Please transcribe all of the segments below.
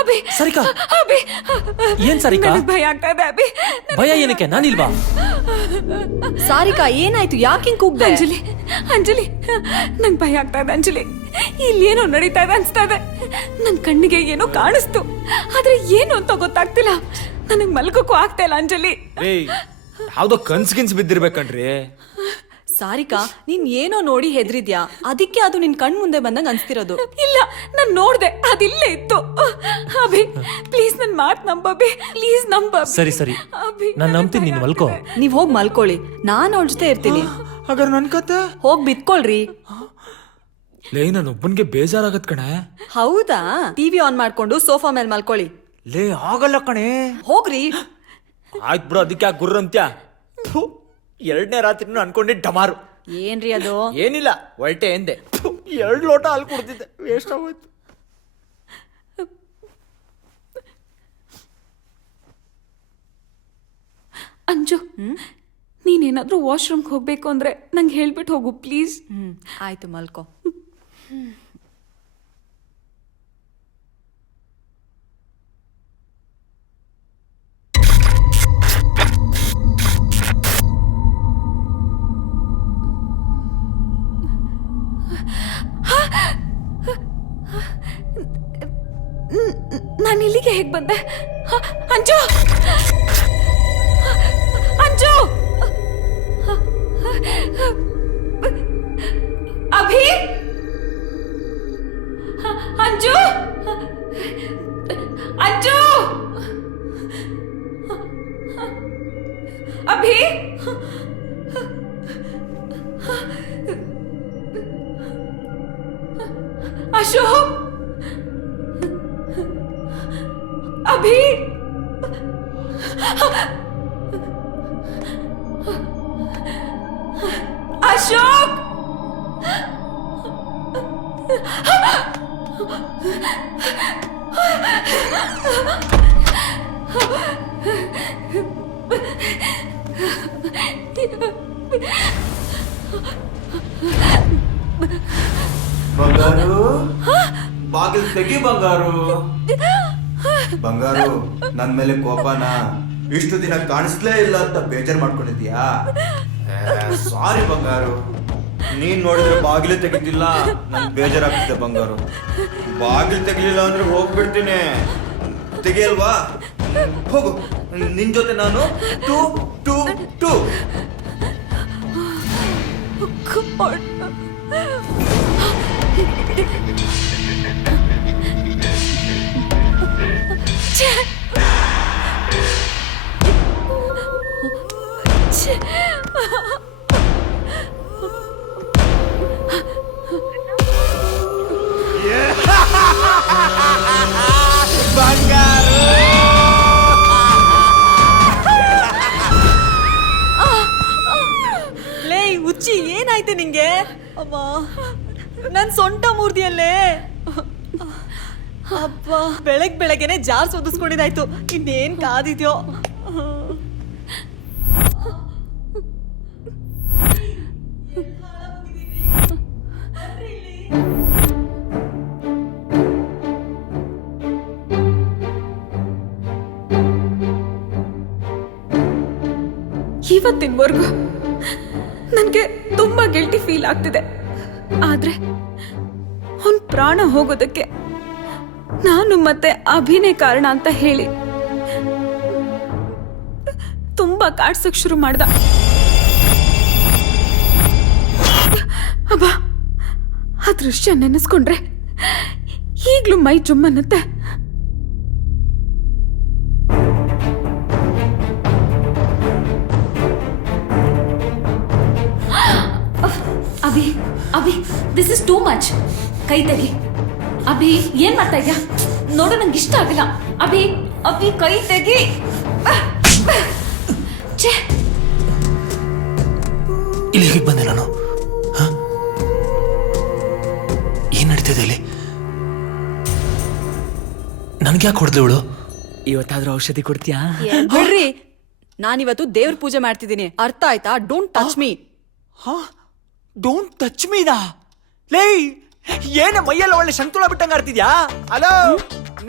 ಅಭಿ ಸರಿಕಾ ಅಭಿ ಏನ್ ಸರಿಕಾ? ನನಗ್ ಭಯ ಆಗ್ತಾ ಇದೆ ಅಭಿ. ಭಯ ಏನಕ್ಕೆ? ನಾನಿಲ್ವಾ? ಸಾರಿಕಾ ಏನಾಯ್ತು? ಯಾಕೆ ಕೂಗ್ದೆ? ಅಂಜಲಿ ಅಂಜಲಿ ನಂಗೆ ಭಯ ಆಗ್ತಾ ಇದೆ ಅಂಜಲಿ. ಇಲ್ಲೇನೋ ನಡೀತಾ ಇದೆ ಅನ್ಸ್ತಾ ಇದೆ. ನನ್ ಕಣ್ಣಿಗೆ ಏನೋ ಕಾಣಿಸ್ತು, ಆದ್ರೆ ಏನು ಅಂತ ಗೊತ್ತಾಗ್ತಿಲ್ಲ. ನನಗ್ ಮಲ್ಕೋಕ್ಕೂ ಆಗ್ತಾ ಇಲ್ಲ ಅಂಜಲಿ. ಏಯ್ ಯಾವ್ದೋ ಕನ್ಸ್ ಬಿದ್ದಿರ್ಬೇಕನ್ರಿ. ಸಾರಿಕಾ ನೀನ್ ಏನೋ ನೋಡಿ ಹೆದ್ರಿದ್ಯಾ, ಅದಕ್ಕೆ ಅದು ನಿನ್ ಕಣ್ ಮುಂದೆ ಬಂದಂಗ ಅನ್ಸ್ತಿರೋದು. ಇಲ್ಲ, ನಾನ್ ನೋಡ್ದೆ, ಅದಿಲ್ಲೇ ಇತ್ತು. ಅಭಿ ಪ್ಲೀಸ್ ನನ್ ಮಾತ್ ನಂಬಿ, ಪ್ಲೀಸ್ ನಂಬ. ಸರಿ ಸರಿ, ನಾನ್ ನಂಬ್ತೀನಿ, ನೀನ್ ಮಲ್ಕೋ. ನೀವ್ ಹೋಗ್ ಮಲ್ಕೊಳ್ಳಿ, ನಾನ್ ಅವ್ರ ಜೊತೆ ಇರ್ತೀನಿ. ಹಾಗಾದ್ರೆ ನನ್ ಕತೆ ಹೋಗ್ ಬಿತ್ಕೊಳ್ರಿ. ಲೇ ನನ್ ಒಬ್ಬನ್ಗೆ ಬೇಜಾರಾಗತ್ ಕಣೆ. ಹೌದಾ? ಟಿವಿ ಆನ್ ಮಾಡ್ಕೊಂಡು ಸೋಫಾ ಮೇಲೆ ಮಲ್ಕೊಳ್ಳಿ. ಲೇ ಆಗಲ್ಲ ಕಣೆ. ಹೋಗ್ರಿ. ಆಯ್ತು ಬಿಡು, ಅದಕ್ಕೆ ಯಾಕೆ ಗುರ್ರ ಅಂತ್ಯ? 2ನೇ ರಾತ್ರಿನೂ ಅನ್ಕೊಂಡಿ ಡಮಾರು. ಏನ್ರಿ ಅದು? ಏನಿಲ್ಲ, ಹೊರಟೆ ಎಂದೆ. 2 ಲೋಟ ಹಾಲು ಕುಡ್ತಿದ್ದೆ, ವೇಸ್ಟ್ ಆಗೋಯ್ತು. ಅಂಜು, ನೀನೇನಾದ್ರೂ ವಾಶ್ರೂಮ್ಗೆ ಹೋಗ್ಬೇಕು ಅಂದ್ರೆ ನಂಗೆ ಹೇಳ್ಬಿಟ್ಟು ಹೋಗು ಪ್ಲೀಸ್. ಆಯ್ತು, ಮಲ್ಕೋ. ನಾನು ಇಲ್ಲಿಗೆ ಹೇಗೆ ಬಂದೆ? ಅಂಜು ಅಂಜು ಅಭಿ ಅಂಜು ಅಂಜು ಅಭಿ ಅಶೋಕ್ ಅಭಿ ಅಶೋಕ್ ಬಂಗಾರು, ಬಾಗಿಲು ತೆಗಿ ಬಂಗಾರು. ಬಂಗಾರು, ನನ್ ಮೇಲೆ ಕೋಪನ ಇಷ್ಟು ದಿನ ಕಾಣಿಸ್ಲೇ ಇಲ್ಲ ಅಂತ ಬೇಜಾರ್ ಮಾಡ್ಕೊಂಡಿದ್ಯಾ? ಸಾರಿ ಬಂಗಾರು, ನೀನ್ ನೋಡಿದ್ರೆ ಬಾಗಿಲು ತೆಗಿತಿಲ್ಲ, ನನ್ ಬೇಜಾರಾಗ್ತಿದೆ ಬಂಗಾರು. ಬಾಗಿಲು ತೆಗಿಲಿಲ್ಲ ಅಂದ್ರೆ ಹೋಗ್ಬಿಡ್ತೀನಿ. ತೆಗಿಯಲ್ವಾ? ಹೋಗು, ನಿನ್ ಜೊತೆ ನಾನು 2 2 2. ಲೇ ಹುಚ್ಚಿ, ಏನಾಯ್ತು ನಿಂಗೆ? ಅಮ್ಮ, ನನ್ ಸೊಂಟ ಮೂರ್ತಿಯಲ್ಲೇ. ಅಪ್ಪ, ಬೆಳಗ್ಗೆನೆ ಜಾರ್ ಸೋದಿಸ್ಕೊಂಡಿದ್ದಾಯ್ತು. ಇನ್ನೇನ್ ಕಾದಿದ್ಯೋ? ಇವತ್ತಿನವರೆಗೂ ನನಗೆ ತುಂಬಾ ಗಿಲ್ಟಿ ಫೀಲ್ ಆಗ್ತಿದೆ. ಆದ್ರೆ ಅವನ್ ಪ್ರಾಣ ಹೋಗೋದಕ್ಕೆ ನಾನು ಮತ್ತೆ ಅಭಿನೇ ಕಾರಣ ಅಂತ ಹೇಳಿ ತುಂಬಾ ಕಾಡ್ಸಕ್ ಶುರು ಮಾಡ್ದ. ಅಬ್ಬಾ, ಆ ದೃಶ್ಯ ನೆನೆಸ್ಕೊಂಡ್ರೆ ಈಗ್ಲೂ ಮೈ ಜುಮ್ಮನ್ನತ್ತೆ. Abhi Abhi, this is too much. ಕೈ ತೆಗಿ ಅಭಿ. ಏನ್ ಮಾಡ್ತಾ ಇದ್ಯಾ? ನೋಡು, ನಂಗೆ ಇಷ್ಟ ಆಗಿಲ್ಲ. ಅಭಿ ಅಭಿ, ಕೈ ತೆಗಿ. ಇಲ್ಲಿ ಹೇಗೆ ಬಂದೆ ನಾನು? ಏನ್ ನಡೀತಿದೆ ಇಲ್ಲಿ? ನನ್ಗೆ ಯಾಕೆ ಹೊಡೆದ್ಲು ಇವಳು? ಇವತ್ತಾದ್ರೂ ಔಷಧಿ ಕೊಡ್ತೀಯಾ? ಬಿಡ್ರಿ, ನಾನಿವತ್ತು ದೇವ್ರ ಪೂಜೆ ಮಾಡ್ತಿದ್ದೀನಿ, ಅರ್ಥ ಆಯ್ತಾ? Don't touch me. Don't touch ಮೀದಾ? ಲೇ, ಏನೇ ಮೈಯೆಲ್ಲ ಒಳ್ಳೆ ಶಂತುಳ ಬಿಟ್ಟಂಗ ಆಡ್ತಿದ್ಯಾ? ಹಲೋ,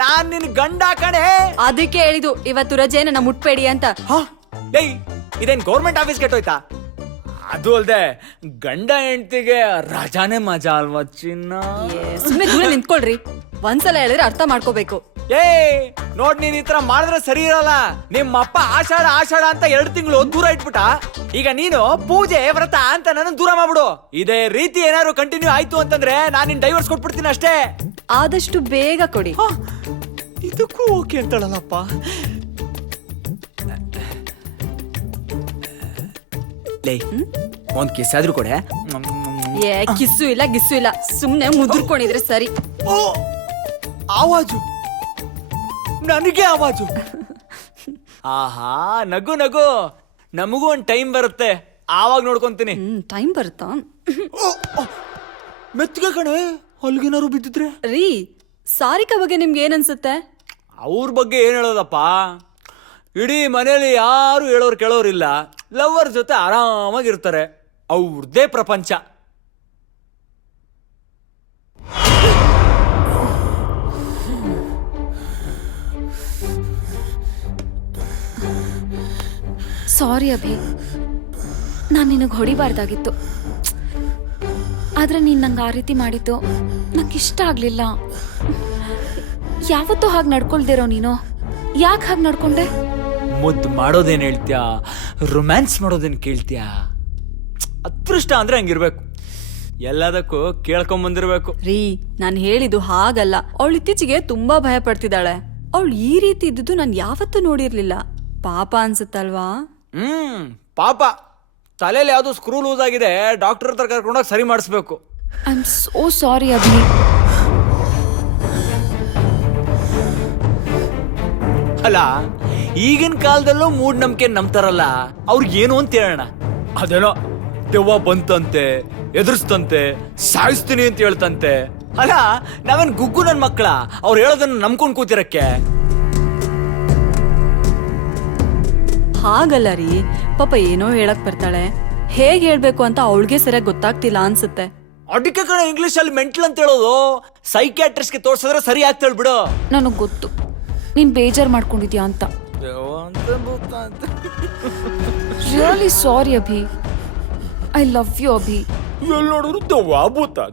ನಾನ್ ನಿನ್ ಗಂಡ ಕಣೆ. ಅದಕ್ಕೆ ಹೇಳಿದು ಇವತ್ತು ರಜೆ ನನ್ನ ಮುಟ್ಬೇಡಿ ಅಂತ. ಏಯ್, ಇದೇನ್ ಗೌರ್ಮೆಂಟ್ ಆಫೀಸ್ ಕೆಟ್ಟೋಯ್ತಾ? ಅದು ಅಲ್ದೆ ಗಂಡ ಹೆಂಡತಿಗೆ ರಜಾನೇ ಮಜಾ ಅಲ್ವಾ ಚಿನ್ನ? ಸುಮ್ಮನೆ ದೂರ ನಿಂತ್ಕೊಳ್ರಿ. ಒಂದ್ಸಲ ಹೇಳಿದ್ರೆ ಅರ್ಥ ಮಾಡ್ಕೋಬೇಕು. ಏ ನೋಡ್, ನೀನ್ ಈ ತರ ಮಾಡಿದ್ರೆ ಸರಿ ಇರಲ್ಲ. ನಿಮ್ಮ ಅಪ್ಪ ಆಷಾಢ ಆಷಾಢ ಅಂತ 2 ತಿಂಗಳು ದೂರ ಇಟ್ಬಿಟ್ಟ. ಈಗ ನೀನು ಪೂಜೆ ವ್ರತ ಅಂತ ನನ್ನ ದೂರ ಮಾಡ್ಬಿಡು. ಇದೇ ರೀತಿ ಏನಾದ್ರು ಕಂಟಿನ್ಯೂ ಆಯ್ತು ಅಂತಂದ್ರೆ ನಾನು ನಿನ್ ಡೈವರ್ಸ್ ಕೊಟ್ಬಿಡ್ತೀನಿ ಅಷ್ಟೇ. ಆದಷ್ಟು ಬೇಗ ಕೊಡಿ. ಇದಕ್ಕೂ ಓಕೆ ಅಂತಾಳಲ್ಲಪ್ಪ. ಲೇ, ಒಂದ್ ಕಿಸ್ ಆದ್ರೂ ಕೊಡೆ. ಕಿಸ್ಸು ಇಲ್ಲ ಗಿಸ್ಸು ಇಲ್ಲ, ಸುಮ್ನೆ ಮುದುರ್ಕೊಂಡಿದ್ರೆ ಸರಿ. ಓ, ಆವಾಜು, ನನಗೆ ಆವಾಜು. ಆಹಾ, ನಗು ನಗು. ನಮಗೂ ಒಂದ್ ಟೈಮ್ ಬರುತ್ತೆ, ಆವಾಗ ನೋಡ್ಕೊಂತೀನಿ. ಟೈಮ್ ಬರುತ್ತಾ? ಮೆತ್ತಗೆ ಕಣೆ, ಹೊಲ್ಗೇನಾರು ಬಿದ್ದಿದ್ರೆ. ರೀ, ಸಾರಿಕಾ ಬಗ್ಗೆ ನಿಮ್ಗೆ ಏನನ್ಸುತ್ತೆ? ಅವ್ರ ಬಗ್ಗೆ ಏನ್ ಹೇಳೋದಪ್ಪ, ಇಡೀ ಮನೇಲಿ ಯಾರು ಹೇಳೋರು ಕೇಳೋರಿಲ್ಲ. ಲವರ್ ಜೊತೆ ಆರಾಮಾಗಿರ್ತಾರೆ, ಅವ್ರದೇ ಪ್ರಪಂಚ. ಸಾರಿ ಅಭಿ, ನಾನು ನಿನಗೆ ಹೊಡಿಬಾರ್ದಾಗಿತ್ತು. ಆದ್ರೆ ನೀನು ನಂಗೆ ಆ ರೀತಿ ಮಾಡಿದ್ದು ನಂಗೆ ಇಷ್ಟ ಆಗಲಿಲ್ಲ. ಯಾವತ್ತೂ ಹಾಗೆ ನಡ್ಕೊಳ್ದಿರೋ ನೀನು ಯಾಕೆ ಹಾಗೆ ನಡ್ಕೊಂಡೆ? ಮುದ್ದು ಮಾಡೋದೇನ್ ಹೇಳ್ತ್ಯಾ, ರೊಮ್ಯಾನ್ಸ್ ಮಾಡೋದೇನ್ ಕೇಳ್ತ್ಯಾ? ಅದೃಷ್ಟ ಅಂದ್ರೆ ಹಂಗಿರ್ಬೇಕು, ಎಲ್ಲದಕ್ಕೂ ಕೇಳ್ಕೊಂಬಂದಿರ್ಬೇಕು. ರೀ, ನಾನು ಹೇಳಿದ್ದು ಹಾಗಲ್ಲ. ಅವಳು ಇತ್ತೀಚೆಗೆ ತುಂಬಾ ಭಯ ಪಡ್ತಿದ್ದಾಳೆ. ಅವಳು ಈ ರೀತಿ ಇದ್ದಿದ್ದು ನಾನು ಯಾವತ್ತೂ ನೋಡಿರ್ಲಿಲ್ಲ. ಪಾಪ ಅನ್ಸುತ್ತಲ್ವಾ? ಪಾಪ. ತಲೆಯಲ್ಲಿ ಯಾವ್ದು ಸ್ಕ್ರೂ ಲೂಸ್ ಆಗಿದೆ, ಡಾಕ್ಟರ್ ಹತ್ರ ಕರ್ಕೊಂಡೋಗಿ ಸರಿ ಮಾಡಿಸ್ಬೇಕು. I am so sorry Abhi. ಅಲ್ಲ, ಈಗಿನ ಕಾಲದಲ್ಲೂ ಮೂಢನಂಬಿಕೆ ನಂಬ್ತಾರಲ್ಲ, ಅವ್ರಿಗೇನು ಅಂತ ಹೇಳೋಣ. ಅದೇನೋ ದೆವ್ವ ಬಂತಂತೆ, ಎದುರಿಸ್ತಂತೆ, ಸಾಯಿಸ್ತೀನಿ ಅಂತ ಹೇಳ್ತಂತೆ. ಅಲ್ಲ, ನಾವೇನ್ ಗುಗ್ಗು ನನ್ ಮಕ್ಕಳ ಅವ್ರು ಹೇಳೋದನ್ನ ನಂಬ್ಕೊಂಡ್ ಕೂತಿರಕ್ಕೆ? ಹಾಗಲ್ಲ ರೀ, ಪಾಪ ಏನೋ ಹೇಳಕ್ ಬರ್ತಾಳೆ. ಹೇಗ್ ಹೇಳ್ಬೇಕು ಅಂತ ಅವಳಿಗೆ ಸರಿಯಾಗಿ ಗೊತ್ತಾಗ್ತಿಲ್ಲ ಅನ್ಸುತ್ತೆ. ಅದಕ್ಕೆ ಕಣ ಇಂಗ್ಲಿಷ್ ಅಲ್ಲಿ ಮೆಂಟಲ್ ಅಂತ ಹೇಳೋದು. ಸೈಕ್ಯಾಟ್ರಿಸ್ಟ್ಗೆ ತೋರ್ಸಿದ್ರೆ ಸರಿ ಆಗ್ತೇಳ್ ಬಿಡು. ನನಗೆ ಗೊತ್ತು ನೀನ್ ಬೇಜಾರ್ ಮಾಡ್ಕೊಂಡಿದ್ಯಾ ಅಂತ. Really sorry Abhi. I love you Abhi. ಎಲ್ಲಿ ನೋಡಿದ್ರು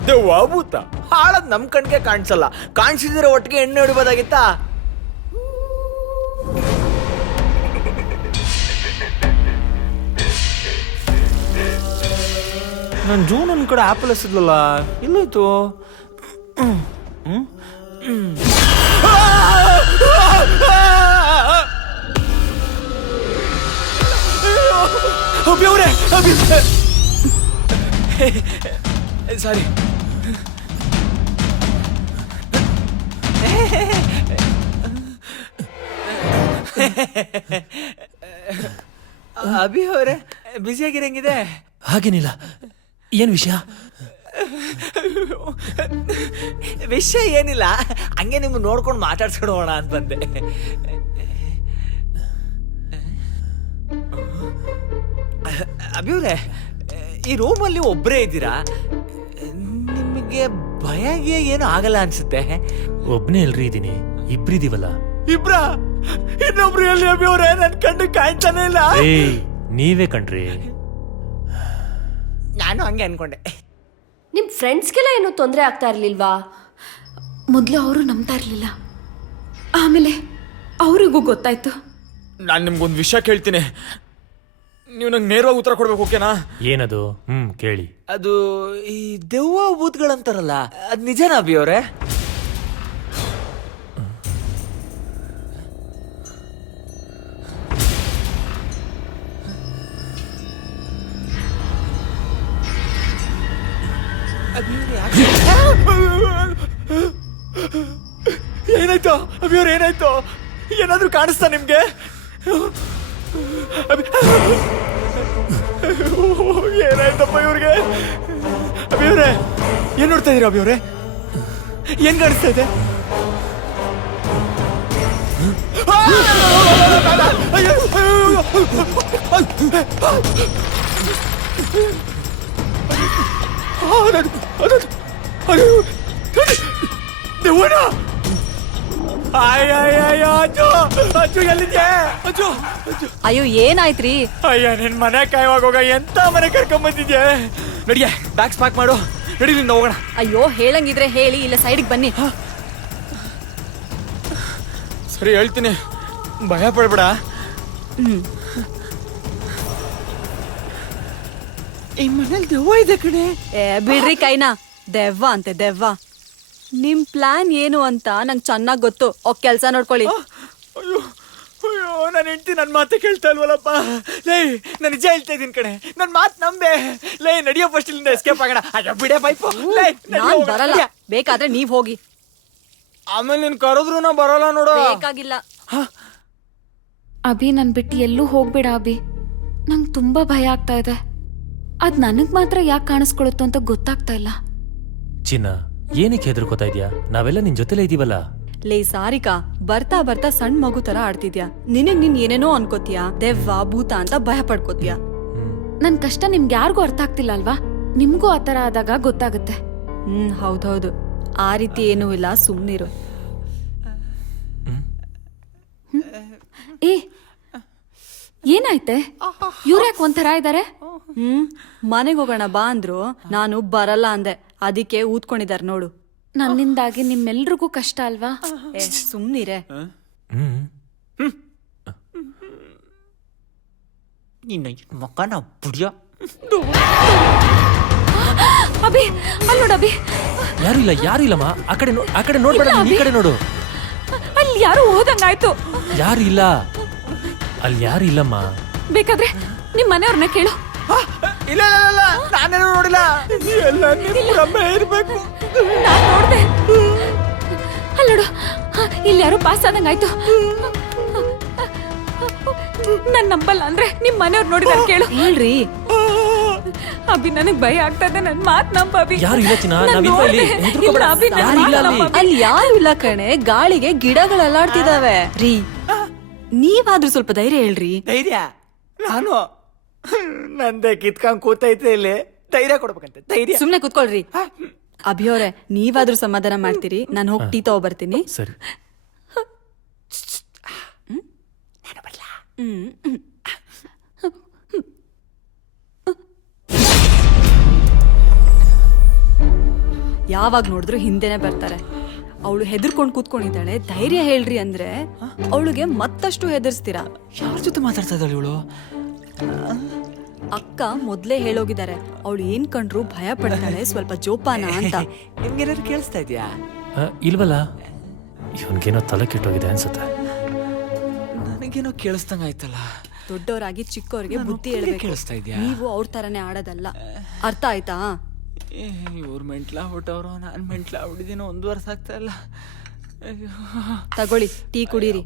ದೆವ್ವ ಭೂತ. ಹಾಳದ್ ನಮ್ ಕಣ್ಗೆ ಕಾಣಿಸಲ್ಲ, ಕಾಣಿಸಿದ್ರೆ ಒಟ್ಟಿಗೆ ಎಣ್ಣೆ ಹೊಡಿಬೋದಾಗಿತ್ತಾ? ನನ್ ಜೂನ್ ಒಂದ್ ಕಡೆ ಆಪಲ್ ಎಸಿದ್ಲಲ್ಲ, ಎಲ್ಲೋಯ್ತು? ಅಭಿ ಅವ್ರೆ, ಅಭಿ ಸಾರಿ. ಅಭಿ ಅವರೇ, ಬ್ಯುಸಿಯಾಗಿರಂಗಿದೆ. ಹಾಗೇನಿಲ್ಲ, ಏನ್ ವಿಷಯ? ವಿಷಯ ಏನಿಲ್ಲ, ಹಂಗೆ ನಿಮ್ಗೆ ನೋಡ್ಕೊಂಡು ಮಾತಾಡ್ಸ್ಕೊಡೋಣ ಅಂತ ಬಂದೆ. ಅಭಿವ್ರೆ, ಈ ರೂಮಲ್ಲಿ ಒಬ್ಬರೇ ಇದ್ದೀರಾ? ನಿಮಗೆ ಭಯ ಏನು ಆಗಲ್ಲ ಅನ್ಸುತ್ತೆ? ಒಬ್ನೇ ಎಲ್ರಿ ಇದೀನಿ, ಇಬ್ರಿದೀವಲ್ಲ. ಇಬ್ರ? ಇನ್ನೊಬ್ರು ಎಲ್ಲಿ ಅಭಿವ್ರೆ? ನನ್ ಕಣ್ಣು ಕಾಣ್ತಾನೆ ಇಲ್ಲ. ಏಯ್, ನೀವೇ ಕಣ್ರಿ. ನಾನು ಹಂಗೆ ಅನ್ಕೊಂಡೆ. ನಿಮ್ ಫ್ರೆಂಡ್ಸ್ಗೆಲ್ಲ ಏನೂ ತೊಂದರೆ ಆಗ್ತಾ ಇರ್ಲಿಲ್ವಾ? ಮೊದಲು ಅವರು ನಂಬ್ತಾ ಇರಲಿಲ್ಲ, ಆಮೇಲೆ ಅವ್ರಿಗೂ ಗೊತ್ತಾಯ್ತು. ನಾನು ನಿಮ್ಗೊಂದು ವಿಷಯ ಕೇಳ್ತೀನಿ, ನೀವು ನಂಗೆ ನೇರವಾಗಿ ಉತ್ತರ ಕೊಡ್ಬೇಕು, ಓಕೆನಾ? ಏನದು? ಕೇಳಿ. ಅದು ಈ ದೆವ್ವ ಭೂತ್ಗಳಂತಾರಲ್ಲ, ಅದ್ ನಿಜನಾ ಅಭಿ ಅವ್ರೆ? ಏನಾಯ್ತು ಅಭಿ ಅವ್ರೆ, ಏನಾಯ್ತು? ಏನಾದ್ರೂ ಕಾಣಿಸ್ತಾ ನಿಮ್ಗೆ? ಏನಾಯ್ತಪ್ಪ ಇವ್ರಿಗೆ? ಅಭಿ ಅವ್ರೆ, ಏನ್ ನೋಡ್ತಾ ಇದೀರ? ಅಭಿ ಅವ್ರೆ, ಏನ್ ಕಾಣಿಸ್ತಾ ಇದೆ? ದೆವ್ವನ ಅಜ್ಜು ಅಜ್ಜು ಎಲ್ಲಿದ್ಯಾ ಅಜ್ಜು ಅಜ್ಜು ಅಯ್ಯೋ ಏನಾಯ್ತ್ರಿ? ಅಯ್ಯ ನಿನ್ ಮನೆ ಕಾಯುವಾಗ ಹೋಗ ಎಂತ ಮನೆ ಕರ್ಕೊಂಡ್ ಬಂದಿದ್ಯಾ ನಡಿಯ ಬ್ಯಾಗ್ಸ್ ಪ್ಯಾಕ್ ಮಾಡು ನಡಿ ನಿನ್ನ ಹೋಗೋಣ ಅಯ್ಯೋ ಹೇಳಂಗಿದ್ರೆ ಹೇಳಿ, ಇಲ್ಲ ಸೈಡ್ಗೆ ಬನ್ನಿ. ಸರಿ ಹೇಳ್ತೀನಿ, ಭಯ ಪಡ್ಬೇಡ. ಈ ಮನೇಲಿ ದೆವ್ವ ಇದೆ ಕಣೆ. ಬಿಡ್ರಿ ಕೈನಾ, ದೆವ್ವ ಅಂತೆ ದೆವ್ವ. ನಿಮ್ ಪ್ಲಾನ್ ಏನು ಅಂತ ನಂಗೆ ಚೆನ್ನಾಗ್ ಗೊತ್ತು. ಕೆಲ್ಸ ನೋಡ್ಕೊಳ್ಳಿ. ಅಯ್ಯೋ ಅಯ್ಯೋ ನನ್ನ ಹೆಂಡತಿ ನನ್ನ ಮಾತೆ ಕೇಳ್ತಾ ಇಲ್ವಲ್ಲಪ್ಪ. ಲೇ ನಾನು ನಿಜ ಹೇಳ್ತಾ ಇದ್ದೀನಿ ಕಣೆ, ನನ್ನ ಮಾತು ನಂಬೆ. ಲೇ ನಡಿಯೋ ಫಸ್ಟ್ ಇಲ್ಲಿಂದ ಎಸ್ಕೇಪ್ ಆಗೋಣ. ಅಯ್ಯೋ ಬಿಡೆ ಪೈಪು. ನಾನ್ ಬರಲ್ಲ, ಬೇಕಾದ್ರೆ ನೀವ್ ಹೋಗಿ. ಆಮೇಲೆ ನೀನ್ ಕರೆದ್ರು ನಾ ಬರಲ್ಲ ನೋಡು. ಬೇಕಾಗಿಲ್ಲ. ಅಭಿ ನನ್ ಬಿಟ್ಟು ಎಲ್ಲೂ ಹೋಗ್ಬೇಡ ಅಭಿ, ನಂಗೆ ತುಂಬಾ ಭಯ ಆಗ್ತಾ ಇದೆ. ಅದ್ ನನಗ್ ಮಾತ್ರ ಯಾಕೆ ಕಾಣಿಸ್ಕೊಳುತ್ತೋ ಅಂತ ಗೊತ್ತಾಗ್ತಾ ಇಲ್ಲ. ಚಿನ್ನ, ಏನಕ್ಕೆ ಹೆದರ್ಕೋತಾ ಇದ್ಯಾ? ನಾವೆಲ್ಲ ನಿನ್ ಜೊತೆಲೇ ಇದೀವಲ್ಲ. ಲೇ ಸಾರಿಕಾ, ಬರ್ತಾ ಬರ್ತಾ ಸಣ್ಣ ಮಗು ತರ ಆಡ್ತಿದ್ಯಾ. ನಿನಗ್ ನೀನ್ ಏನೇನೋ ಅನ್ಕೋತೀಯ, ದೆವ್ವ ಭೂತ ಅಂತ ಭಯ ಪಡ್ಕೋತೀಯ. ನನ್ ಕಷ್ಟ ನಿಮ್ಗೆ ಯಾರಿಗೂ ಅರ್ಥ ಆಗ್ತಿಲ್ಲ ಅಲ್ವಾ? ನಿಮ್ಗೂ ಆತರ ಆದಾಗ ಗೊತ್ತಾಗುತ್ತೆ. ಹೌದೌದು, ಆ ರೀತಿ ಏನೂ ಇಲ್ಲ, ಸುಮ್ನಿರು. ಏ ಏನಾಯ್ತೆ? ಇವ್ರ್ಯಾಕ್ ಒಂಥರ ಇದಾರೆ? ಮನೆಗೆ ಹೋಗೋಣ ಬಾ ಅಂದ್ರು, ನಾನು ಬರಲ್ಲ ಅಂದೆ. ಅದಕ್ಕೆ ಊದ್ಕೊಂಡಿದಾರ ನೋಡು. ನನ್ನಿಂದಾಗಿ ನಿಮ್ಮೆಲ್ರಿಗೂ ಕಷ್ಟ ಅಲ್ವಾ? ಸುಮ್ನಿರೆ. ನಿನ್ನ ಮಕ್ಕನ ಬುಡಿಯ. ಅಭಿ ಅಲ್ಲಿ ನೋಡು ಅಭಿ, ಯಾರು ಇಲ್ಲಮ್ಮ. ಆ ಕಡೆ ನೋಡ್ಬೇಡ, ನೀನ್ ಈ ಕಡೆ ನೋಡು. ಅಲ್ಲಿ ಯಾರು ಹೋದಂಗಾಯ್ತು. ಯಾರು ಇಲ್ಲ, ಅಲ್ಲಿ ಯಾರು ಇಲ್ಲಮ್ಮ. ಬೇಕಾದ್ರೆ ನಿಮ್ ಮನೆಯವ್ರನ್ನ ಕೇಳು. ಇಲ್ಲ ಇಲ್ಲ ಇಲ್ಲ, ನಾನೇನು ನೋಡಿಲ್ಲ. ಎಲ್ಲ ನಿಮ್ಮೇ ಇರ್ಬೇಕು. ನಾನ್ ನೋಡ್ದೆ. ಅಲ್ಲಿ ನೋಡು, ಇಲ್ಲಿ ಯಾರು ಪಾಸ್ ಆದಂಗಾಯ್ತು. ನನ್ ನಂಬಲ್ಲ ಅಂದ್ರೆ ನಿಮ್ ಮನೆಯವ್ರು ನೋಡಿದಾರೆ ಕೇಳು. ಹೇಳ್ರಿ. ಅಭಿ ನನಗ್ ಭಯ ಆಗ್ತಾ ಇದೆ, ನನ್ ಮಾತ್ ನಂಬ ಅಭಿ. ಯಾರು ಇಲ್ಲ ಚಿನ್ನ, ನಾನ್ ನಾವಿಬ್ರು ಇಲ್ಲಿ. ನೋಡ್ದೆ. ಹೆದ್ರುಕೋಬೇಡ. ಇಲ್ಲ ಅಭಿ, ನನ್ ಯಾರು ಇಲ್ಲ ಮಾತ್ ಅಲ್ಲಿ. ನಂಬು ಅಭಿ. ಅಲ್ಲಿ ಯಾರು ಇಲ್ಲ ಕಣೆ, ಗಾಳಿಗೆ ಗಿಡಗಳು ಅಲ್ಲಾಡ್ತಿದಾವೆ. ರೀ, ನೀವಾದ್ರೂ ಸ್ವಲ್ಪ ಧೈರ್ಯ ಹೇಳ್ರಿ. ಧೈರ್ಯ? ನಾನು ನಂದೇ ಕಿತ್ಕೊಂಡ್ ಕೂತೈತೆ ಇಲ್ಲಿ. ಧೈರ್ಯ ಕೊಡ್ಬೇಕಂತೆ ಧೈರ್ಯ. ಸುಮ್ನೆ ಕುತ್ಕೊಳ್ರಿ. ಅಭಿಯವರೇ, ನೀವಾದ್ರೂ ಸಮಾಧಾನ ಮಾಡ್ತೀರಿ? ನಾನು ಹೋಗಿ ಟೀ ತಗೋಬರ್ತೀನಿ. ಸರಿ. ಯಾವಾಗ ನೋಡಿದ್ರು ಹಿಂದೆನೆ ಬರ್ತಾರೆ. ಅವಳು ಹೆದರ್ಕೊಂಡು ಕೂತ್ಕೊಂಡಿದ್ದಾಳೆ. ಧೈರ್ಯ ಹೇಳ್ರಿ ಅಂದ್ರೆ ಅವಳಿಗೆ ಮತ್ತಷ್ಟು ಹೆದರ್ಸ್ತೀರಾ. ಯಾರ ಜೊತೆ ಮಾತಾಡ್ತಾ ಇದ್ದಾಳೆ ಇವಳು? ಅಕ್ಕ ಮೊದ್ಲೇ ಹೇಳೋಗಿದ್ದಾರೆ, ಅವಳು ಏನ್ ಕಂಡ್ರು ಭಯ ಪಡ್ತಾಳೆ, ಸ್ವಲ್ಪ ಜೋಪಾನ ಅಂತ. ನಿಮ್ಗೇನಾದ್ರು ಕೇಳಿಸ್ತಾ ಇದ್ಯಾ? ಇಲ್ವಲ್ಲ, ಇವನ್ಗೇನೋ ತಲೆ ಕೆಟ್ಟೋಗಿದೆ ಅನ್ಸುತ್ತೆ. ನನಗೇನೋ ಕೇಳಿಸ್ದಂಗ ಆಯ್ತಲ್ಲ. ದೊಡ್ಡವರಾಗಿ ಚಿಕ್ಕವರಿಗೆ ಬುದ್ಧಿ ಹೇಳ್ಬೇಕು. ಕೇಳಿಸ್ತಾ ಇದ್ಯಾ? ನೀವು ಅವ್ರ ತರನೇ ಆಡೋದಲ್ಲ. ಅರ್ಥ ಆಯ್ತಾ? ಇವ್ರು ಮೆಂಟ್ಲಾ ಹೊಟ್ಟವ್ರು, ನಾನು ಮೆಂಟ್ಲಾ ಹೊಡಿದೀನೋ 1 ವರ್ಷ ಆಗ್ತಾ ಇಲ್ಲ. ತಗೊಳ್ಳಿ, ಟೀ ಕುಡೀರಿ.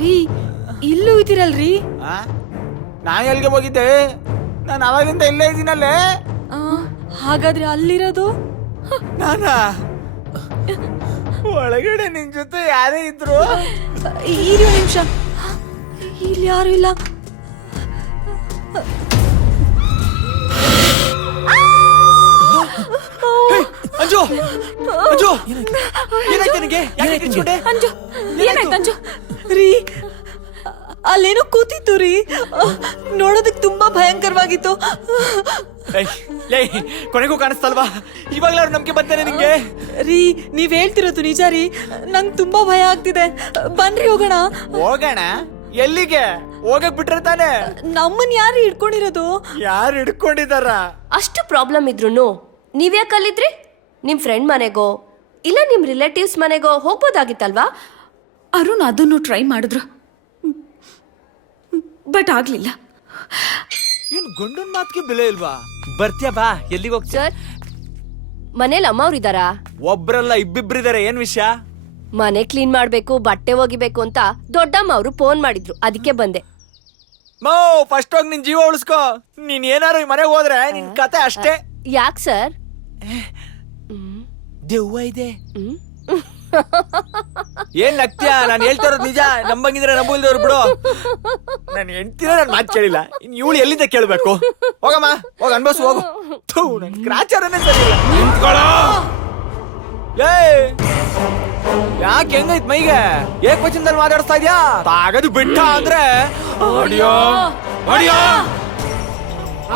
ರೀ, ಇಲ್ಲೂ ಇದ್ದೀರಲ್ರಿ? ನಾನು ಎಲ್ಲಿಗೆ ಹೋಗಿದ್ದೆ? ನಾನು ಅವಾಗಿಂದ ಇಲ್ಲೇ ಇದ್ದೀನಲ್ಲೇ. ಹಾಗಾದ್ರೆ ಅಲ್ಲಿರೋದು ನಾನಾ? ಒಳಗಡೆ ನಿನ್ ಜೊತೆ ಯಾರೇ ಇದ್ರು? ಇರಿ ಒಂದ್ ನಿಮಿಷ, ಇಲ್ಲಿ ಯಾರು ಇಲ್ಲ. ಅಂಜು ಅಂಜು, ಏನಾಯ್ತು ನಿನಗೆ? ಯಾಕೆ ಕಿರ್ಚ್ಕೊಂಡೆ? ಅಂಜು, ಏನಾಯ್ತು ಅಂಜು? ರೀ, ಅಲ್ಲೇನೋ ಕೂತಿತ್ತು ರೀ, ನೋಡೋದಕ್ಕೆ ತುಂಬಾ ಭಯಂಕರವಾಗಿತ್ತು. ಲೇ, ಕೊನೆಗೂ ಕಾಣಿಸ್ತಲ್ವಾ? ಇವಾಗ್ಲಾರು ನಂಬಿಕೆ ಬಂತೇನೆ ನಿಂಗೆ? ರೀ, ನೀವ್ ಹೇಳ್ತಿರೋದು ನಿಜ ರೀ, ನಂಗೆ ತುಂಬಾ ಭಯ ಆಗ್ತಿದೆ. ಬನ್ರಿ ಹೋಗೋಣ. ಹೋಗೋಣ? ಎಲ್ಲಿಗೆ? ಹೋಗಕ್ ಬಿಟ್ರೆ ತಾನೆ? ನಮ್ಮನ್ ಯಾರು ಹಿಡ್ಕೊಂಡಿರೋದು? ಯಾರು ಹಿಡ್ಕೊಂಡಿದಾರ? ಅಷ್ಟು ಪ್ರಾಬ್ಲಮ್ ಇದ್ರೂ ನೀವ್ಯಾಕೆ ಅಲ್ಲಿದ್ರಿ? ನಿಮ್ ಫ್ರೆಂಡ್ ಮನೆಗೋ ಇಲ್ಲ ನಿಮ್ ರಿಲೇಟಿವ್ಸ್ ಮನೆಗೋ ಹೋಗ್ಬೋದಾಗಿತ್ತಲ್ವಾ? ಅರುಣ್ ಅದನ್ನು ಟ್ರೈ ಮಾಡಿದ್ರು, ಬಟ್ ಆಗ್ಲಿಲ್ಲ. ಇವ್ನು ಗಂಡನ್ ಮಾತಿಗೆ ಬೆಲೆ ಇಲ್ವಾ? ಬರ್ತೀಯ ಬಾ. ಎಲ್ಲಿಗೆ ಹೋಗ್ತೀಯ? ಸರ್, ಮನೇಲಿ ಅಮ್ಮವ್ರಿದಾರಾ? ಒಬ್ರಲ್ಲ ಇಬ್ಬಿಬ್ರಿದಾರೆ. ಏನ್ ವಿಷಯ? ಮನೆ ಕ್ಲೀನ್ ಮಾಡ್ಬೇಕು, ಬಟ್ಟೆ ಒಗಿಬೇಕು ಅಂತ ದೊಡ್ಡಮ್ಮ ಅವರು ಫೋನ್ ಮಾಡಿದ್ರು, ಅದಕ್ಕೆ ಬಂದೆ. ಫಸ್ಟ್ ಹೋಗಿ ನಿನ್ ಜೀವ ಉಳಿಸ್ಕೋ. ನೀನ್ ಏನಾರು ಈ ಮನೆಗೆ ಹೋದ್ರೆ ನಿನ್ ಕತೆ ಅಷ್ಟೇ. ಯಾಕೆ ಸರ್? ದೆವ್ವ ಇದೆ. ಏನ್ ನಗ್ತೀಯ? ನಾನು ಹೇಳ್ತಾ ಇರೋದು ನಿಜ. ನಂಬಂಗಿದ್ರೆ ನಂಬಿಲ್ದವ್ರು ಬಿಡು. ನಾನು ಹೆಂಡ್ತಿರ ನನ್ ಮಾತು ಕೇಳಿಲ್ಲ, ಇವಳು ಎಲ್ಲಿಂದ ಕೇಳ್ಬೇಕು? ಹೋಗಮ್ಮ ಹೋಗ ಅನ್ಭವ್ಸು ಹೋಗು ಥೂ, ನನ್ ಗ್ರಾಚಾರನೇ ಸರಿ ಇಲ್ಲ. ಏ ಯಾಕೆ ಹೆಂಗೈತ್ ಮೈಗೆ ಏಕವಚನದಲ್ಲಿ ಮಾತಾಡ್ಸ್ತಾ ಇದ್ಯಾ? ತಾಗದು ಬಿಟ್ಟ ಅಂದ್ರೆ ಆಡಿಯೋ ಆಡಿಯೋ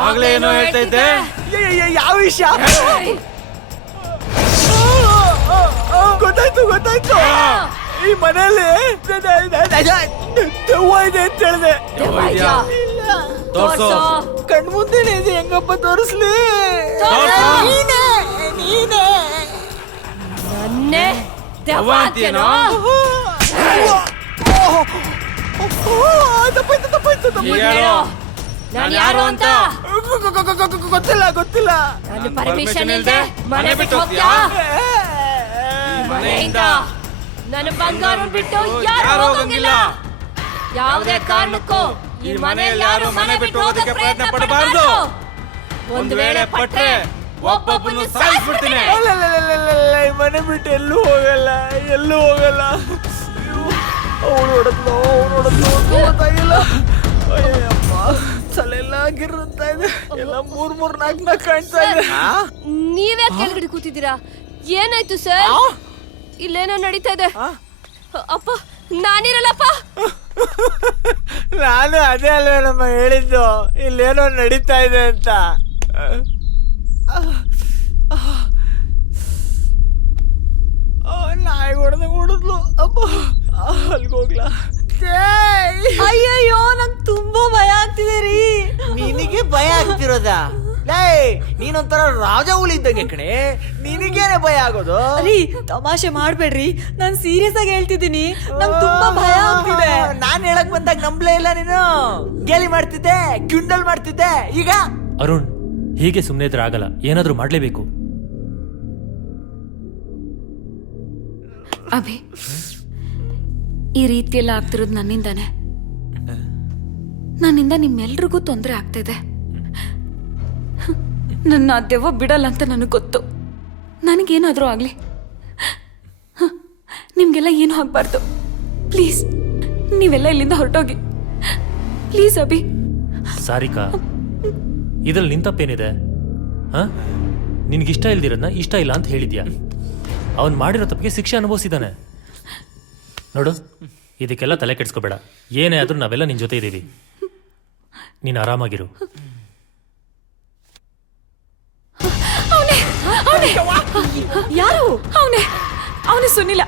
ಆಗ್ಲೇ ಏನೋ ಹೇಳ್ತೈತೆ. ಯಾವ ವಿಷಯ? ಗೊತ್ತಾಯ್ತು ಗೊತ್ತಾಯ್ತು. ಈ ಮನೇಲಿ ದೆವ್ವ ಇದೆ ಅಂತ ಹೇಳಿದೆ. ತೋರ್ಸು. ಕಣ್ಮುಂದೆ ಇದೆ, ಹೆಂಗಪ್ಪ ತೋರಿಸ್ಲಿ? ನೀನೇ ನೀನೇ ನನ್ನೇ ದೆವ್ವ ಅಂತೀಯೇನೋ? ತಪ್ಪಾಯ್ತು ತಪ್ಪಾಯ್ತು ಈಗ ಹೇಳು, ನಾನ್ ಯಾರು ಅಂತ? ಗೊತ್ತಿಲ್ಲ ಗೊತ್ತಿಲ್ಲ. ನನ್ನ ಪರ್ಮಿಷನ್ ಇಲ್ದೆ ಮನೆ ಬಿಟ್ಟು ಹೋಗ್ತೀಯಾ? ಮನೆಯಿಂದ ನನ್ನ ಬಂಗಾರ ಬಿಟ್ಟು ಯಾರು ಹೋಗಂಗಿಲ್ಲ. ಯಾವುದೇ ಕಾರಣಕ್ಕೂ ಈ ಮನೆಯಲ್ಲಿ ಯಾರು ಮನೆ ಬಿಟ್ಟು ಹೋಗಕ್ಕೆ ಪ್ರಯತ್ನ ಪಡಬಾರ್ದು. ಒಂದು ವೇಳೆ ಪಟ್ರೆ ಒಬ್ಬೊಬ್ಬನು ಸಾಯಿಸ್ಬಿಡ್ತೀನಿ. ಮನೆ ಬಿಟ್ಟು ಎಲ್ಲೂ ಹೋಗಲ್ಲ, ಎಲ್ಲೂ ಹೋಗಲ್ಲ. ಅವಳು ಹೊಡೆದ್ಲು ಗೊತ್ತಾಗಿಲ್ಲ. ಅಯ್ಯಪ್ಪ ತಲೆಲ್ಲ ಗಿರುತ್ತಾ ಇದೆ. ಎಲ್ಲ 3-4 ಕಾಣ್ತಾ ಇದೆ. ನೀವೇ ಕೆಳಗಡೆ ಕೂತಿದ್ದೀರಾ? ಏನಾಯ್ತು ಸರ್? ಇಲ್ಲೇನೋ ನಡೀತಾ ಇದೆ. ಅಪ್ಪ ನಾನಿರಲ್ಲಪ್ಪ. ನಾನು ಅದೇ ಅಲ್ವೇ ನಮ್ಮ ಹೇಳಿದ್ದು, ಇಲ್ಲೇನೋ ನಡೀತಾ ಇದೆ ಅಂತ. ನಾಯಿ ಹೊಡೆದ್ಲು. ಅಪ್ಪ ಅಲ್ಗೋಗ್ಲಾ? ಅಯ್ಯಯ್ಯೋ ನಂಗೆ ತುಂಬಾ ಭಯ ಆಗ್ತಿದೆ ರೀ. ನಿನಗೆ ಭಯ ಆಗ್ತಿರೋದಾ? ಲೇ ನೀನೊಂಥರ ರಾಜ ಹುಲಿ ಇದ್ದಂಗೆ ಕಣೆ, ನಿನಗೇನೆ ಭಯ ಆಗೋದು? ರೀ ತಮಾಷೆ ಮಾಡ್ಬೇಡ್ರಿ, ನಾನ್ ಸೀರಿಯಸ್ ಆಗಿ ಹೇಳ್ತಿದ್ದೀನಿ. ನಂಗೆ ತುಂಬಾ ಭಯ ಆಗ್ತಿದೆ. ನಾನ್ ಹೇಳಕ್ ಬಂದಾಗ ನಂಬ್ಲೇ ಇಲ್ಲ ನೀನು. ಗೇಲಿ ಮಾಡ್ತಿದ್ದೆ, ಕ್ವಿಂಡಲ್ ಮಾಡ್ತಿದ್ದೆ. ಈಗ ಅರುಣ್, ಹೀಗೆ ಸುಮ್ಮನೆ ಇದ್ರೆ ಆಗಲ್ಲ, ಏನಾದ್ರೂ ಮಾಡ್ಲೇಬೇಕು. ಅಭಿ, ಈ ರೀತಿಯೆಲ್ಲ ಆಗ್ತಿರೋದು ನನ್ನಿಂದಾನೆ. ನನ್ನಿಂದ ನಿಮ್ಮೆಲ್ರಿಗೂ ತೊಂದರೆ ಆಗ್ತಿದೆ. ನನ್ನ ಆ ದೆವ್ವ ಬಿಡಲ್ಲ ಅಂತ ನನಗೆ ಗೊತ್ತು. ನನಗೇನಾದರೂ ಆಗಲಿ, ನಿಮಗೆಲ್ಲ ಏನೂ ಆಗಬಾರ್ದು. ಪ್ಲೀಸ್ ನೀವೆಲ್ಲ ಇಲ್ಲಿಂದ ಹೊರಟೋಗಿ ಪ್ಲೀಸ್. ಅಭಿ ಸಾರಿಕಾ, ಇದ್ರಲ್ಲಿ ನಿನ್ ತಪ್ಪೇನಿದೆ? ಹಾ, ನಿನ್ಗಿಷ್ಟ ಇಲ್ದಿರೋದ್ನ ಇಷ್ಟ ಇಲ್ಲ ಅಂತ ಹೇಳಿದ್ಯಾ. ಅವನ್ ಮಾಡಿರೋ ತಪ್ಪಿಗೆ ಶಿಕ್ಷೆ ಅನುಭವಿಸಿದಾನೆ. ನೋಡು, ಇದಕ್ಕೆಲ್ಲ ತಲೆ ಕೆಡ್ಸ್ಕೋಬೇಡ. ಏನೇ ಆದ್ರೂ ನಾವೆಲ್ಲ ನಿನ್ ಜೊತೆ ಇದ್ದೀವಿ. ನೀನ್ ಆರಾಮಾಗಿರು. ಯಾರು? ಅವನೇ ಸುನಿಲ.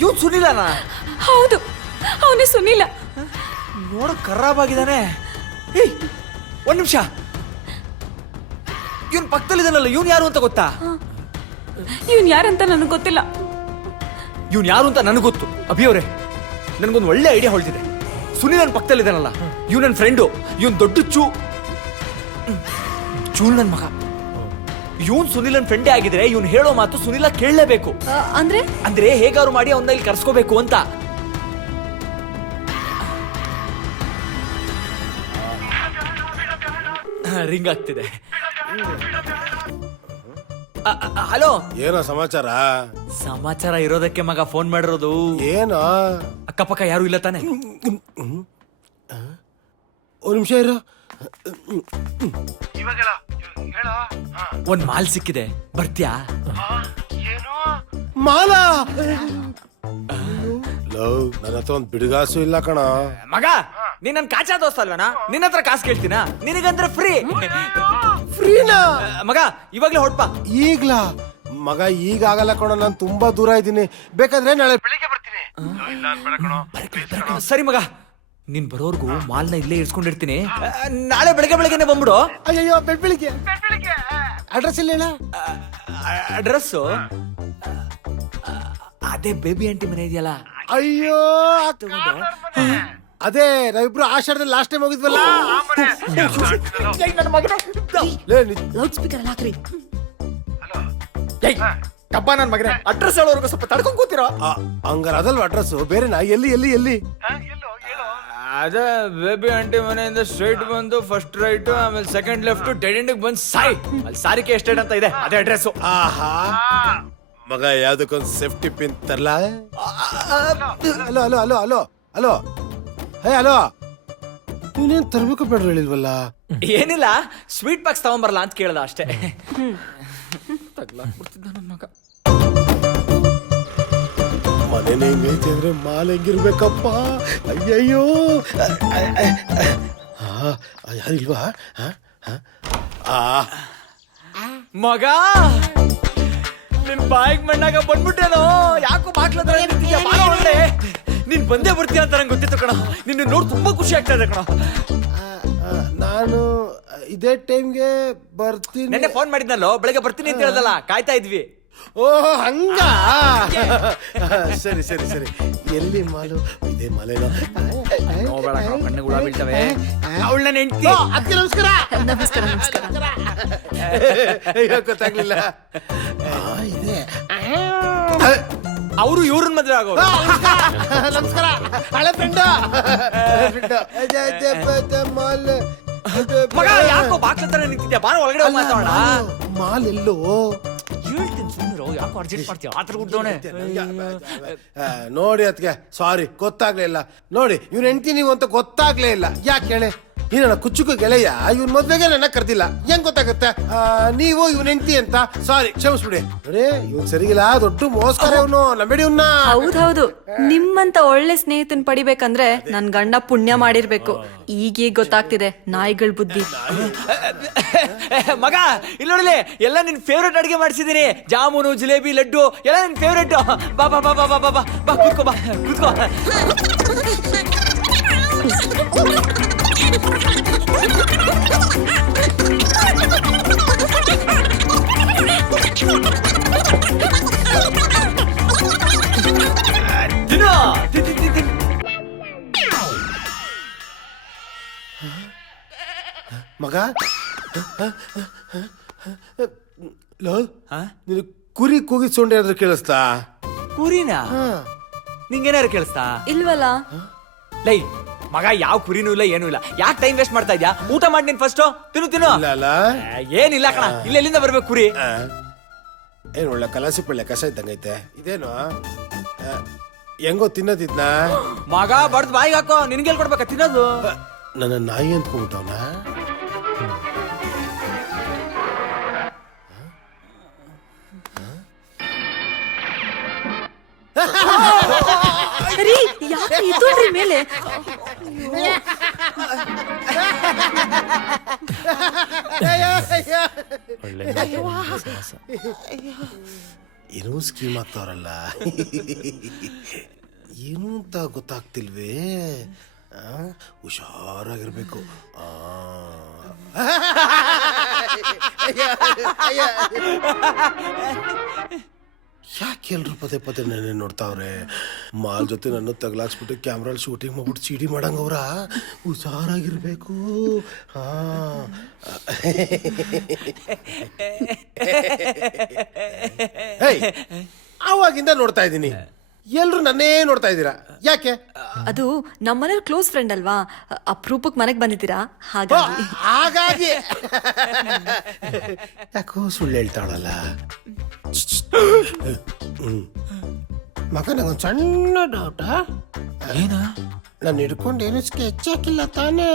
ಇವ್ನು ಸುನಿಲನಾ? ಹೌದು, ಅವನೇ ಸುನಿಲ. ನೋಡ ಖರಾಬಾಗಿದ್ದಾನೆ. ಏಯ್ ಒಂದ್ ನಿಮಿಷ, ಇವನ್ ಪಕ್ಕದಲ್ಲಿದ್ದಾನಲ್ಲ, ಇವನ್ ಯಾರು ಅಂತ ಗೊತ್ತಾ? ಇವನ್ ಯಾರಂತ ನನಗೆ ಗೊತ್ತಿಲ್ಲ. ಇವನ್ ಯಾರು ಅಂತ ನನಗೆ ಗೊತ್ತು. ಅಭಿ ಅವರೇ, ನನ್ಗೊಂದು ಒಳ್ಳೆ ಐಡಿಯಾ ಹೊಳ್ತಿದೆ. ಸುನಿಲ್ ನನ್ನ ಪಕ್ಕದಲ್ಲಿದ್ದಾನಲ್ಲ, ಇವ್ ನನ್ನ ಫ್ರೆಂಡು. ಇವನ್ ದೊಡ್ಡ ಚೂಲ್ ನನ್ ಮಗ. ಇವನ್ ಸುನಿಲನ್ ಫ್ರೆಂಡೇ ಆಗಿದ್ರೆ ಇವನ್ ಹೇಳೋ ಮಾತು ಸುನಿಲ ಕೇಳಲೇಬೇಕು. ಅಂದ್ರೆ ಹೇಗಾರು ಮಾಡಿ ಅವನ್ನ ಇಲ್ಲಿ ಕರ್ಸ್ಕೋಬೇಕು ಅಂತ. ರಿಂಗ್ ಆಗ್ತಿದೆ. ಹಲೋ, ಏನೋ ಸಮಾಚಾರ? ಸಮಾಚಾರ ಇರೋದಕ್ಕೆ ಮಗ ಫೋನ್ ಮಾಡಿರೋದು. ಏನೋ ಅಕ್ಕಪಕ್ಕ ಯಾರು ಇಲ್ಲ ತಾನೆ? ಒಂದ್ ನಿಮಿಷ ಇರೋ. ಒಂದ್ ಮಾಲ್ ಸಿಕ್ಕಿದೆ, ಬರ್ತ್ಯಾ? ಮಾಲ? ಲವ್, ನನ್ನ ಹತ್ರ ಒಂದ್ ಬಿಡುಗಾಸು ಇಲ್ಲ ಕಣ. ಮಗ, ನೀನ್ ನನ್ ಕಾಚಾ ದೋಸ್ತ ಅಲ್ವನಾ? ನಿನ್ನ ಹತ್ರ ಕಾಸು ಕೇಳ್ತೀನ? ನಿನಗಂದ್ರೆ ಫ್ರೀ. ಫ್ರೀನಾ? ಮಗ ಇವಾಗ್ಲೇ ಹೊಡ್ಪಾ. ಈಗ್ಲಾ? ಮಗ ಈಗ ಆಗಲ್ಲ ಕಣ, ನಾನ್ ತುಂಬಾ ದೂರ ಇದ್ದೀನಿ. ಬೇಕಾದ್ರೆ ನಾಳೆ ಬೆಳಿಗ್ಗೆ ಬರ್ತೀನಿ. ಸರಿ ಮಗ, ನೀನ್ ಬರೋರ್ಗು ಮಾಲ್ನ ಇಲ್ಲೇ ಇರ್ಸ್ಕೊಂಡಿರ್ತೀನಿ. ನಾಳೆ ಬೆಳಗ್ಗೆನೆ ಬಂದ್ಬಿಡು. ಅಯ್ಯೋ, ಬೆಳಿಗ್ಗೆ ಅಡ್ರೆಸ್ ಇಲ್ಲ ಹೇಳ. ಅಡ್ರೆಸ್ಸು ಅದೇ ಬೇಬಿ ಆಂಟಿ ಮನೆ ಇದೆಯಲ್ಲ. ಅಯ್ಯೋ, ಅದೇ ನಾವಿಬ್ರು ಆಷಾಢದಲ್ಲಿ ಲಾಸ್ಟ್ ಟೈಮ್ ಹೋಗಿದ್ವಲ್ಲ. ಲೌಡ್ ಸ್ಪೀಕರ್ ಹಾಕ್ರಿ. ಕಬ್ಬ ನನ್ ಮಗನೇ, ಅಡ್ರೆಸ್ ಹೇಳೋರ್ಗು ಸ್ವಲ್ಪ ತಡ್ಕೊಂಡ್ ಕೂತಿರೋ. ಹಂಗಾರ ಅದಲ್ವ ಅಡ್ರೆಸ್? ಬೇರೆನಾ? ಎಲ್ಲಿ ಎಲ್ಲಿ ಎಲ್ಲಿ? ಅದೇ ಬೇಬಿ ಆಂಟಿ ಮನೆಯಿಂದ ಸ್ಟ್ರೈಟ್ ಬಂದು ಫಸ್ಟ್ ರೈಟ್, ಆಮೇಲೆ ಸೆಕೆಂಡ್ ಲೆಫ್ಟ್, ಡೆಡ್ ಎಂಡಿಗೆ ಬಂದು ಸಾಯಿ. ಅಲ್ಲಿ ಸಾರಿಕೆ ಎಸ್ಟೇಟ್ ಅಂತ ಇದೆ, ಅದೇ ಅಡ್ರೆಸ್. ಆಹಾ, ಮಗ ಯಾವ್ದಕ್ಕೊಂದು ಸೇಫ್ಟಿ ಪಿನ್ ತರ್ಲಾ? Hello hello hello hello hello. Hey hello, ನೀನೇನ್ ತರ್ಬೇಕು ಬೇಡ ಹೇಳಿಲ್ವಲ್ಲ. ಏನಿಲ್ಲ, ಸ್ವೀಟ್ ಬಾಕ್ಸ್ ತಗೊಂಬರಲ್ಲ ಅಂತ ಕೇಳ್ದ ಅಷ್ಟೇ. ತಗ್ಲಾಕ್ಬಿಡ್ತಿದ್ದ ನನ್ನ ಮಗ. ಮನೇನೆ ಹಿಂಗೈತೆ ಅಂದ್ರೆ ಮಾಲ್ ಹೆಂಗಿರ್ಬೇಕಪ್ಪ. ಅಯ್ಯಯ್ಯೋ ಯಾರಿಲ್ವಾ? ಮಗ ನಿನ್ ಬಾಯಿಗೆ ಮಣ್ಣಾಗ ಬಂದ್ಬಿಟ್ಟೇನೋ. ಯಾಕೋ ಬಾಕ್ಲ ಒಳ್ಳೆ ನೀನ್ ಬಂದೇ ಬರ್ತೀಯ ಅಂತ ನಂಗೆ ಗೊತ್ತಿತ್ತು ಕಣ. ನಿನ್ನ ನೋಡಿ ತುಂಬಾ ಖುಷಿ ಆಗ್ತಾ ಇದೆ ಕಣ. ನಾನು ಇದೇ ಟೈಮ್ಗೆ ಬರ್ತೀನಿ. ನೆನ್ನೆ ಫೋನ್ ಮಾಡಿದ್ನಲ್ಲೋ, ಬೆಳಗ್ಗೆ ಬರ್ತೀನಿ ಅಂತ ಹೇಳ್ದಲ್ಲ, ಕಾಯ್ತಾ ಇದ್ವಿ. ಓ ಹಂಗ. ಸರಿ ಸರಿ ಸರಿ. ಎಲ್ಲಿ ಮಾಲು? ಇದೇ ಮಾಲೇನೋ. ಕಣ್ಣು ಹುಳ ಬೀಳ್ತವೆ. ಅವಳ ನನ್ನ ಹೆಂಡತಿ. ಅದಕ್ಕೆ ನಮಸ್ಕಾರ. ನಮಸ್ಕಾರ ನಮಸ್ಕಾರ. ಗೊತ್ತಾಗ್ಲಿಲ್ಲ. ಇದೆ ಅವರು ಇವ್ರನ್ನ ಮದ್ವೆ ಆಗೋರು. ನಮಸ್ಕಾರ. ಹಳೆ ಫ್ರೆಂಡ್. ಮಗ ಯಾಕೋ ಬಾಕ್ಲ ತರ ನಿಂತಿದ್ಯಾ? ಬಾರ ಒಳಗಡೆ ಹೋಗಿ ಮಾತಾಡೋಣ. ಮಾಲ್ ಎಲ್ಲೋ ಹೇಳ್ತೀನಿ ಸುಮ್ಮನೆ. ಯಾಕೋ ಅರ್ಜೆಂಟ್ ಮಾಡ್ತೀಯ? ಆತರ ಗುಡ್ಡೋಣೆ. ನೋಡಿ ಅದಕ್ಕೆ ಸಾರಿ, ಗೊತ್ತಾಗ್ಲೇ ಇಲ್ಲ. ನೋಡಿ ಇವ್ನ ಹೆಂಡತಿ ನೀವು ಅಂತ ಗೊತ್ತಾಗ್ಲೇ ಇಲ್ಲ. ಯಾಕೆ ಹೇಳಿ? ನನ್ನ ಕುಚ್ಚುಕು ಗೆಳೆಯ ಇವ್ನ ಮದ್ವೆಗೆ ನನ್ನ ಕರ್ದಿಲ್ಲ, ಹೆಂಗ್ ಗೊತ್ತಾಗುತ್ತೆ? ನೀವು ಇವ್ನ ಹೆಂಡತಿ ಅಂತ. ಸಾರಿ, ಕ್ಷಮಿಸ್ಬಿಡಿ. ನೋಡಿ ಇವ್ನ್ ಸರಿಗಿಲ್ಲ, ದೊಡ್ಡ ಮೋಸ್ಕರ ಇವನು. ನಂಬೇಡಿ ಇವ್ನ. ಹೌದೌದು, ನಿಮ್ಮಂತ ಒಳ್ಳೆ ಸ್ನೇಹಿತನ್ ಪಡಿಬೇಕಂದ್ರೆ ನನ್ ಗಂಡ ಪುಣ್ಯ ಮಾಡಿರ್ಬೇಕು. ಈಗೀಗ ಗೊತ್ತಾಗ್ತಿದೆ ನಾಯಿಗಳ ಬುದ್ಧಿ. ಮಗ ಇಲ್ಲಿ ನೋಡಲಿ, ಎಲ್ಲ ನಿನ್ ಫೇವ್ರೇಟ್ ಅಡಿಗೆ ಮಾಡಿಸಿದೀನಿ. ಜಾಮೂನು, ಜಿಲೇಬಿ, ಲಡ್ಡು ಎಲ್ಲ ನಿನ್ ಫೇವ್ರೇಟ್. ಬಾ ಬಾ ಬಾ ಬಾ ಬಾ ಬಾ ಬಾ ಕೂತ್ಕೋ. ಬಾ ಕೂತ್ಕೋ. ಮಗ ನೀನು ಕುರಿ ಕೂಗಿ ಸೊಂಡೆ ಏನಾದ್ರು ಕೇಳಿಸ್ತಾ? ಕುರಿನಾ? ನಿಂಗೇನಾರು ಕೇಳಿಸ್ತಾ? ಇಲ್ವಲ್ಲ. ಲೈ ಮಗ, ಯಾವ ಕುರಿನೂ ಇಲ್ಲ, ಏನೂ ಇಲ್ಲ. ಯಾಕೆ ಟೈಮ್ ವೇಸ್ಟ್ ಮಾಡ್ತಾ ಇದ್ಯಾ? ಊಟ ಮಾಡಿ ನೀನ್ ಫಸ್ಟ್. ತಿನ್ನು. ಇಲ್ಲ ಏನಿಲ್ಲ ಕಣ, ಇಲ್ಲೆಲ್ಲಿಂದ ಬರ್ಬೇಕು ಕುರಿ? ಏನ್ ಒಳ್ಳೆ ಕಲಾಸಿ ಪಳ್ಳೆ ಕಸ ಇದ್ದಂಗೈತೆ. ಇದೇನು ಹೆಂಗೋ ತಿನ್ನೋದಿದ್ನ? ಮಗ ಬಡ್ದು ಬಾಯಿಗೆ ಹಾಕೋ. ನಿನ್ಗೆಲ್ ಕೊಡ್ಬೇಕ ತಿನ್ನೋದು? ನನ್ನ ನಾಯಿ ಅಂದ್ಕೊಂಡ್ಬಿಟ್ಟವನ. ರೀ, ಯಾಕೆ ಇದ್ರಿ ಮೇಲೆ? ಏನೋ ಸ್ಕೀಮ್ ಆಗ್ತಾವ್ರಲ್ಲ. ಏನು ಅಂತ ಗೊತ್ತಾಗ್ತಿಲ್ವೇ. ಹುಷಾರಾಗಿರ್ಬೇಕು. ಯಾಕೆ ಎಲ್ರು ಪದೇ ಪದೇ ನೆನೆ ನೋಡ್ತಾವ್ರೆ? ಮಾಲ್ ಜೊತೆ ನನ್ನ ತಗ್ಲಾಕ್ಸ್ಬಿಟ್ಟು ಕ್ಯಾಮ್ರಲ್ಲಿ ಶೂಟಿಂಗ್ ಮಾಡ್ಬಿಟ್ಟು ಸಿಡಿ ಮಾಡಂಗವ್ರ. ಹುಷಾರಾಗಿರ್ಬೇಕು. ಆವಾಗಿಂದ ನೋಡ್ತಾ ಇದ್ದೀನಿ, ಎಲ್ರು ನನ್ನೇ ನೋಡ್ತಾ ಇದ್ದೀರಾ. ಯಾಕೆ? ಅದು ನಮ್ಮನೇಲಿ ಕ್ಲೋಸ್ ಫ್ರೆಂಡ್ ಅಲ್ವಾ, ಅಪ್ರೂಪಕ್ಕೆ ಮನೆಗೆ ಬಂದಿದ್ದೀರಾ, ಹಾಗಾಗಿ. ಹಾಗಾಗಿ ಯಾಕೋ ಸುಳ್ಳು ಹೇಳ್ತಾಳಲ್ಲ. ಮಗ, ನಂಗೊಂದು ಸಣ್ಣ ಡೌಟ. ಏನ? ನಾನು ಹಿಡ್ಕೊಂಡು ಏನು ಸ್ಕೆಚ್ ಹಾಕಿಲ್ಲ ತಾನೇ?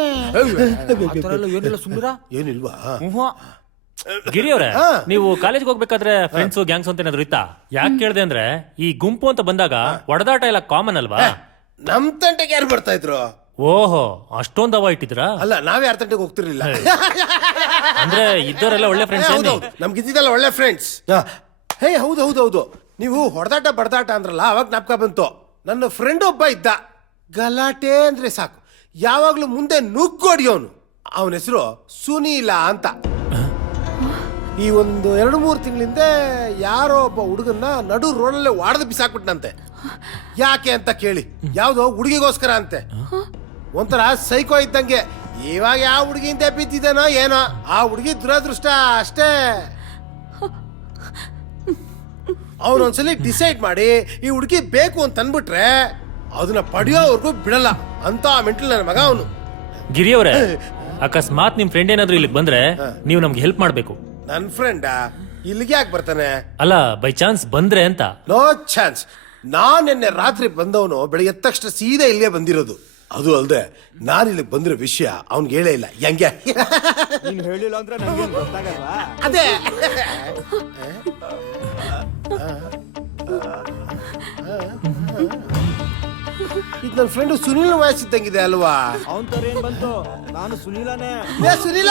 ಏನಿಲ್ಲ, ಸುಂದರ. ಏನಿಲ್ವಾ? ಗಿರಿ ಅವ್ರೆ, ನೀವು ಕಾಲೇಜ್ಗೆ ಹೋಗ್ಬೇಕಾದ್ರೆ ಫ್ರೆಂಡ್ಸ್ ಗ್ಯಾಂಗ್ಸ್ ಅಂತ ಏನಾದ್ರು ಇತ್ತಾ? ಯಾಕೆ ಕೇಳ್ದೆ ಅಂದ್ರೆ, ಈ ಗುಂಪು ಅಂತ ಬಂದಾಗ ಒಡದಾಟ ಎಲ್ಲ ಕಾಮನ್ ಅಲ್ವಾ? ನಮ್ ತಂಟೆಗೆ ಯಾರು ಬರ್ತಾ ಇದ್ರು? ಓಹೋ, ಅಷ್ಟೊಂದು ಅವ ಇಟ್ಟಿದ್ರಾ? ಅಲ್ಲ, ನಾವೇ ಯಾರ ತಂಟೆಗೆ ಹೋಗ್ತಿರ್ಲಿಲ್ಲ. ಅಂದ್ರೆ ಇದ್ದವರೆಲ್ಲ ಒಳ್ಳೆ ಫ್ರೆಂಡ್ಸ್. ನಮ್ಗಿದ್ದಿದ್ದಲ್ಲ ಒಳ್ಳೆ ಫ್ರೆಂಡ್ಸ್. ಹೇ, ಹೌದು. ನೀವು ಹೊಡೆದಾಟ ಬಡದಾಟ ಅಂದ್ರಲ್ಲ, ಅವಾಗ ಜ್ಞಾಪಕ ಬಂತು. ನನ್ನ ಫ್ರೆಂಡ್ ಒಬ್ಬ ಇದ್ದ, ಗಲಾಟೆ ಅಂದ್ರೆ ಸಾಕು, ಯಾವಾಗ್ಲೂ ಮುಂದೆ ನುಗ್ಗೋಡಿಯೋನು. ಅವನ ಹೆಸರು ಸುನೀಲ ಅಂತ. ಈ ಒಂದು 2-3 ತಿಂಗಳಿಂದ ಯಾರೋ ಒಬ್ಬ ಹುಡುಗನ್ನ ನಡು ರೋಡಲ್ಲೇ ವಾಡದು ಬಿಸಾಕ್ಬಿಟ್ನಂತೆ. ಯಾಕೆ ಅಂತ ಕೇಳಿ, ಯಾವ್ದೋ ಹುಡುಗಿಗೋಸ್ಕರ ಅಂತೆ. ಒಂಥರ ಸೈಕೋ ಇದ್ದಂಗೆ. ಇವಾಗ ಯಾವ ಹುಡುಗಿಂದ ಬಿದ್ದಿದ್ದಾನೋ ಏನೋ, ಆ ಹುಡುಗಿ ದುರದೃಷ್ಟ ಅಷ್ಟೇ. ಅವನೊಂದ್ಸಲಿ ಡಿಸೈಡ್ ಮಾಡಿ ಈ ಹುಡುಗಿ ಬೇಕು ಅಂತ ಅನ್ಬಿಟ್ರೆ ಅದನ್ನ ಪಡೆಯೋವರೆಗೂ ಬಿಡಲ್ಲ ಅಂತ ಮೆಂಟಲ್ ನನ್ನ ಮಗ ಅವನು. ಗಿರಿ ಅವರೇ, ಅಕಸ್ಮಾತ್ ನಿಮ್ ಫ್ರೆಂಡ್ ಏನಾದ್ರು ಇಲ್ಲಿಗೆ ಬಂದ್ರೆ ನೀವು ನಮ್ಗೆ ಹೆಲ್ಪ್ ಮಾಡ್ಬೇಕು. ನನ್ ಫ್ರೆಂಡ್ ಇಲ್ಲಿಗೆ ಯಾಕೆ ಬರ್ತಾನೆ? ಅಲ್ಲ, ಬೈ ಚಾನ್ಸ್ ಬಂದ್ರೆ ಅಂತ. No chance. ನಾನ್ ನಿನ್ನೆ ರಾತ್ರಿ ಬಂದವನು ಬೆಳಿಗ್ಗೆ ಎದ್ದ ತಕ್ಷಣ ಸೀದಾ ಇಲ್ಲೇ ಬಂದಿರೋದು. ಅದು ಅಲ್ದೆ ನಾನು ಇಲ್ಲಿ ಬಂದಿರೋ ವಿಷಯ ಅವ್ನಿಗೆ ಹೇಳೇ ಇಲ್ಲ ಹೆಂಗೆ ನೀನ್ ಹೇಳಿಲ್ಲ ಅಂದ್ರೆ ನಂಗೆ ಗೊತ್ತಾಗಲ್ವಾ? ಅದೇ ಇದು ನನ್ನ ಫ್ರೆಂಡ್ ಸುನೀಲ್ ವಾಯ್ಸ್ ಇದ್ದಂಗಿದೆ ಅಲ್ವಾ? ಅವನ್ ತರ ಏನ್ ಬಂತು? ನಾನು ಸುನೀಲನೇ. ಸುನೀಲ